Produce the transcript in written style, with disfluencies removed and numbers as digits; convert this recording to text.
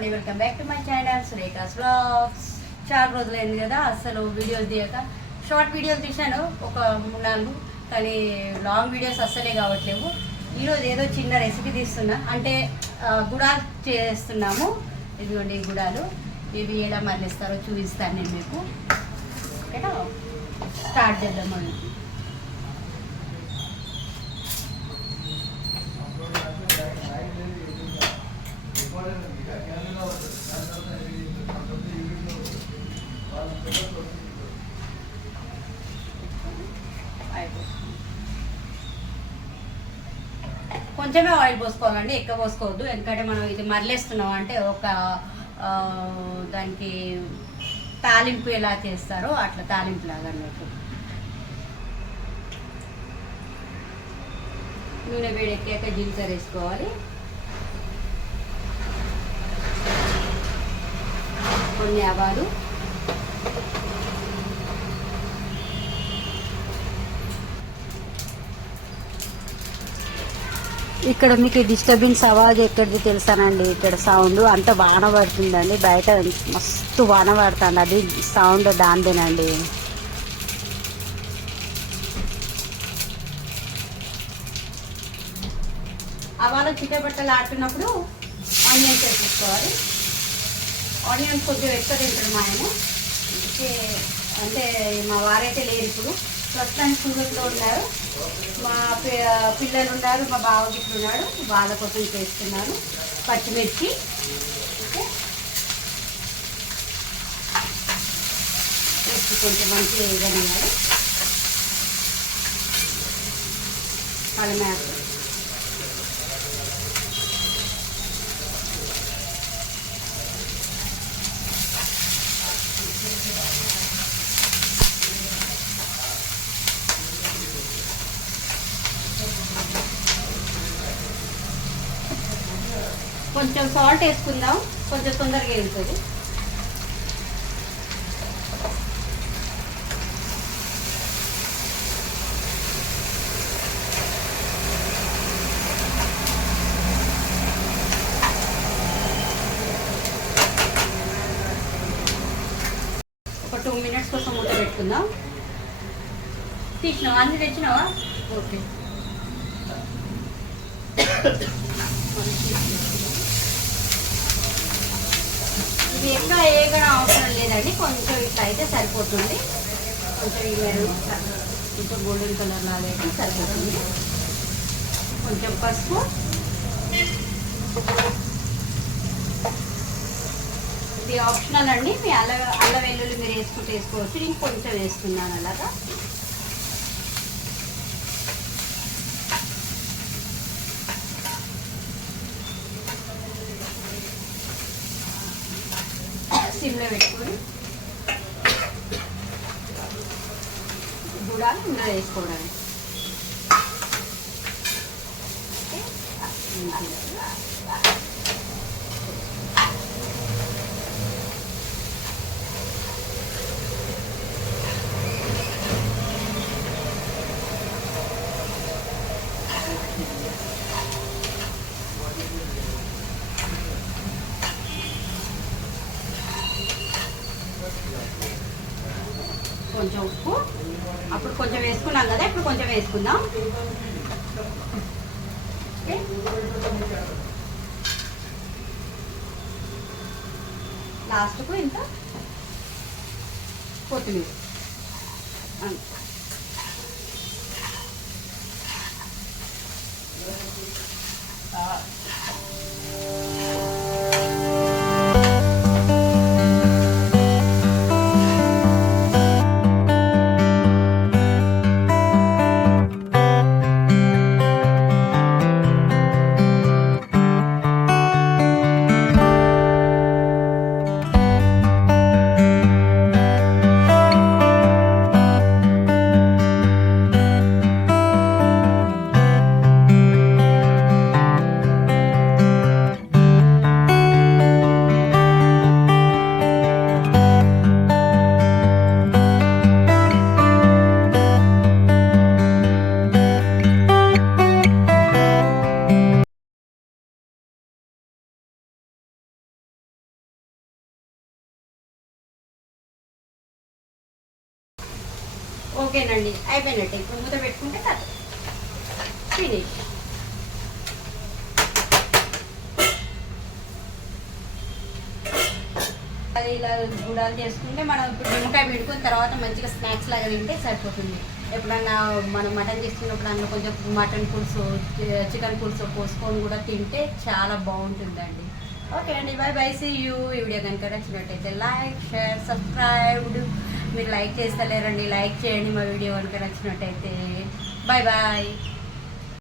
అండి, welcome back to my channel Surekha's vlogs. చాలా రోజులైంది కదా అసలు వీడియోస్ తీయక. షార్ట్ వీడియోలు తీశాను ఒక 3-4, కానీ లాంగ్ వీడియోస్ అస్సలే కావట్లేవు. ఈరోజు ఏదో చిన్న రెసిపీ తీస్తున్నా, అంటే గుడాలు చేస్తున్నాము. ఇదిగోండి గుడాలు, ఇవి ఎలా మళ్ళిస్తారో చూపిస్తాను నేను మీకు. ఓకేనా, స్టార్ట్ చేద్దామండి. కొంచెమే ఆయిల్ పోసుకోవాలండి, ఎక్కువ పోసుకోవద్దు. ఎందుకంటే మనం ఇది మరలేస్తున్నాం అంటే ఒక దానికి తాలింపు ఎలా చేస్తారో అట్లా తాలింపు లాగా అన్నట్టు. నూనె వేడెక్కాక జీలకర్ర వేసుకోవాలి, కొన్ని ఆవాలు, ఇక్కడ మీకు డిస్టర్బెన్స్ అవాజ్ ఎక్కడిది తెలుసానండి. ఇక్కడ సౌండ్ అంత వాన పడుతుందండి, బయట మస్తు వాన పడుతుంది, అది సౌండ్ దాందేనండి. ఆవాలు చిట్టబట్టలు ఆడుతున్నప్పుడు ఆనియన్స్ వేసేసుకోవాలి. ఆనియన్స్ కొంచెం ఎక్కువ తింటాడు మా ఆయన, అంటే మా వారైతే లేరు ఇప్పుడు, ప్రస్తుతానికి సూరత్లో ఉన్నారు. మా పిల్లలు ఉన్నారు, మా బావ గిట్లు ఉన్నాడు, వాళ్ళ కోసం చేస్తున్నాను. పచ్చిమిర్చి, కొంచెం మంచిగా వేయగలిగారు. అల్లమేక, కొంచెం సాల్ట్ వేసుకుందాం, కొంచెం తొందరగా వెళ్తుంది. ఒక 2 minutes కోసం మూత పెట్టుకుందాం. తీసినావా, అన్ని తెచ్చినావా? ఓకే. ఇది ఎక్కువ వేయడం అవసరం లేదండి, కొంచెం ఇట్లా అయితే సరిపోతుంది. కొంచెం ఈ మెరూన్ కొంచెం గోల్డెన్ కలర్ లాగా అయితే సరిపోతుంది. కొంచెం పసుపు, ఇది ఆప్షనల్ అండి, మీ అల్ల వెల్లుల్లి మీరు వేసుకుంటే వేసుకోవచ్చు. నేను కొంచెం వేస్తున్నాను అలాగా. సిమ్లో పెట్టుకొని గుడాలు ఇందులో వేసుకోవడానికి. కొంచెం ఉప్పు, అప్పుడు కొంచెం వేసుకున్నాం కదా, ఇప్పుడు కొంచెం వేసుకుందాం. లాస్ట్కు ఇంత కొత్తిమీర. ఓకేనండి, అయిపోయినట్టే. ఇప్పుడు మూత పెట్టుకుంటే కాదు ఫినిష్. అది ఇలా గుడాలు చేసుకుంటే మనం ఇప్పుడు నిమ్మకాయ పెట్టుకున్న తర్వాత మంచిగా స్నాక్స్ లాగా తింటే సరిపోతుంది. ఎప్పుడన్నా మనం మటన్ చేసుకున్నప్పుడు అందులో కొంచెం మటన్ పులుసు, చికెన్ పులుసు పోసుకొని కూడా తింటే చాలా బాగుంటుందండి. ఓకే అండి, బై బై, సీ యూ. ఈ వీడియో కనుక నచ్చినట్టయితే లైక్, షేర్, సబ్స్క్రైబ్డ్. మీరు లైక్ చేస్తలేరండి, లైక్ చేయండి మా వీడియో కనుక నచ్చినట్టయితే. Bye bye.